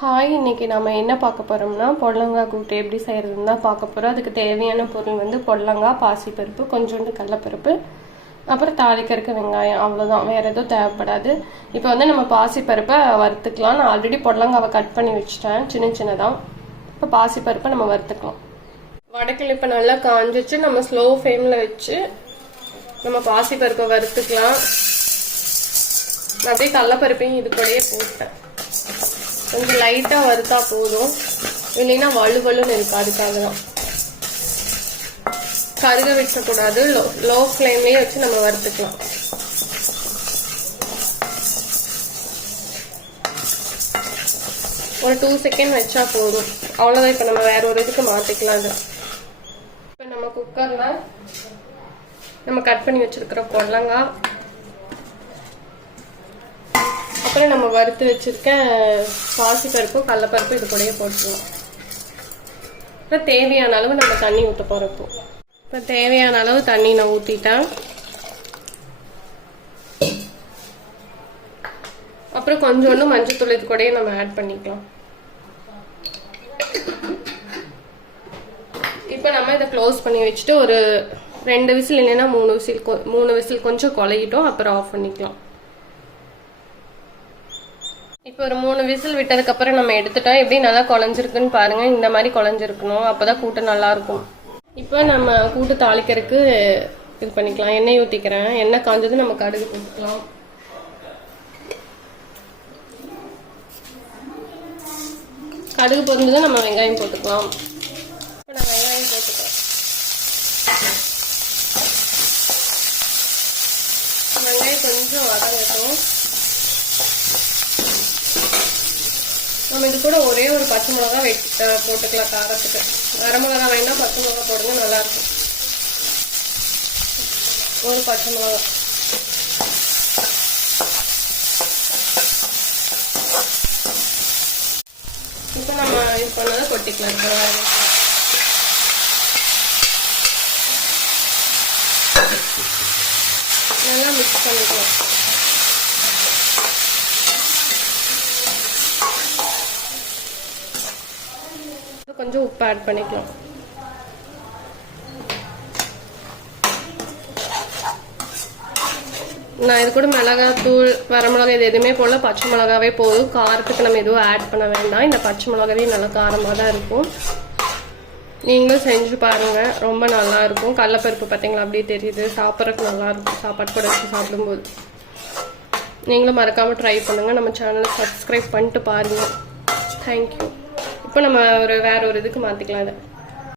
Hi, இன்னைக்கு நம்ம என்ன பார்க்க போகிறோம்னா பொடலங்காய் கூட்டு எப்படி செய்கிறதுன்னு தான் பார்க்க போகிறோம். அதுக்கு தேவையான பொருள் வந்து பொடலங்காய், பாசிப்பருப்பு, கொஞ்சோண்டு கடலைப்பருப்பு, அப்புறம் தாளிக்கிறதுக்கு வெங்காயம், அவ்வளோதான். வேறு எதுவும் தேவைப்படாது. இப்போ வந்து நம்ம பாசிப்பருப்பை வறுத்துக்கலாம். நான் ஆல்ரெடி பொடலங்காவை கட் பண்ணி வச்சுட்டேன் சின்ன சின்னதாக. இப்போ பாசிப்பருப்பை நம்ம வறுத்துக்கலாம். வடக்கில் இப்போ நல்லா காஞ்சிச்சு. நம்ம ஸ்லோ ஃப்ளேமில் வச்சு நம்ம பாசிப்பருப்பை வறுத்துக்கலாம். நான் அப்படியே கடலைப்பருப்பையும் இது கூடயே போட்டேன். கொஞ்சம் லைட்டாக வறுத்தா போதும், இல்லைன்னா வலுவலுன்னு இருக்கு. அதுக்காக தான் கருக விட்டக்கூடாது. லோ ஃப்ளேம்லேயே வச்சு நம்ம வறுத்துக்கலாம். ஒரு 2 செகண்ட் வச்சா போதும், அவ்வளோதான். இப்போ நம்ம வேற ஒரு இதுக்கு மாற்றிக்கலாம். அது இப்போ நம்ம குக்கரில் நம்ம கட் பண்ணி வச்சிருக்கிற பொடலங்காய், அப்புறம் நம்ம வறுத்து வச்சிருக்க பாசிப்பருப்பு, கடலைப்பருப்பு இது கூடயே போட்டுருவோம். அப்புறம் தேவையான அளவு நம்ம தண்ணி ஊற்ற போகிறப்போ. இப்போ தேவையான அளவு தண்ணி நான் ஊற்றிட்டேன். அப்புறம் கொஞ்சோண்டு மஞ்சத்தூள் இது கூடயே நம்ம ஆட் பண்ணிக்கலாம். இப்போ நம்ம இதை க்ளோஸ் பண்ணி வச்சுட்டு ஒரு 2 விசில் இல்லைன்னா 3 விசில் கொஞ்சம் குழையிட்டோம். அப்புறம் ஆஃப் பண்ணிக்கலாம். இப்போ ஒரு 3 விசில் விட்டதுக்கப்புறம் நம்ம எடுத்துட்டோம். எப்படி நல்லா குழஞ்சிருக்குன்னு பாருங்க. இந்த மாதிரி குழஞ்சிருக்கணும், அப்போதான் கூட்டு நல்லா இருக்கும். இப்போ நம்ம கூட்டு தாளிக்கிறதுக்கு இது பண்ணிக்கலாம். எண்ணெய் ஊற்றிக்கிறேன். எண்ணெய் காஞ்சது நம்ம கடுகு போட்டுக்கலாம். கடுகு பொரிஞ்சதும் நம்ம வெங்காயம் போட்டுக்கலாம். இப்போ நான் வெங்காயம் போட்டுக்கிறேன். வெங்காயம் கொஞ்சம் வதங்கட்டும். நம்ம இது கூட ஒரே ஒரு பச்சை மிளகா போட்டுக்கலாம் காரத்துக்கு. வர மிளகா வேணா பச்சை மிளகா போடுங்க, நல்லா இருக்கும். ஒரு பச்சை மிளகா. இப்போ நம்ம இது பண்ணதை கொட்டிக்கலாம். நல்லா மிக்ஸ் பண்ணிக்கலாம். கொஞ்சம் உப்பு ஆட் பண்ணிக்கலாம். நான் இது கூட மிளகாத்தூள், வரமிளகாய் இது எதுவுமே போடல. பச்சை மிளகாவே போதும். காரத்துக்கு நம்ம எதுவும் ஆட் பண்ண வேண்டாம். இந்த பச்சை மிளகாவே நல்லா காரமாக தான் இருக்கும். நீங்களும் செஞ்சு பாருங்க, ரொம்ப நல்லா இருக்கும். கடலைப்பருப்பு பார்த்தீங்களா அப்படியே தெரியுது. சாப்பிட்றதுக்கு நல்லா இருக்கும், சாப்பாடு கூட வச்சு சாப்பிடும்போது. நீங்களும் மறக்காமல் ட்ரை பண்ணுங்கள். நம்ம சேனலை சப்ஸ்கிரைப் பண்ணிட்டு பாருங்கள். தேங்க்யூ. இப்போ நம்ம வேற ஒரு இதுக்கு மாற்றிக்கலாம். அதை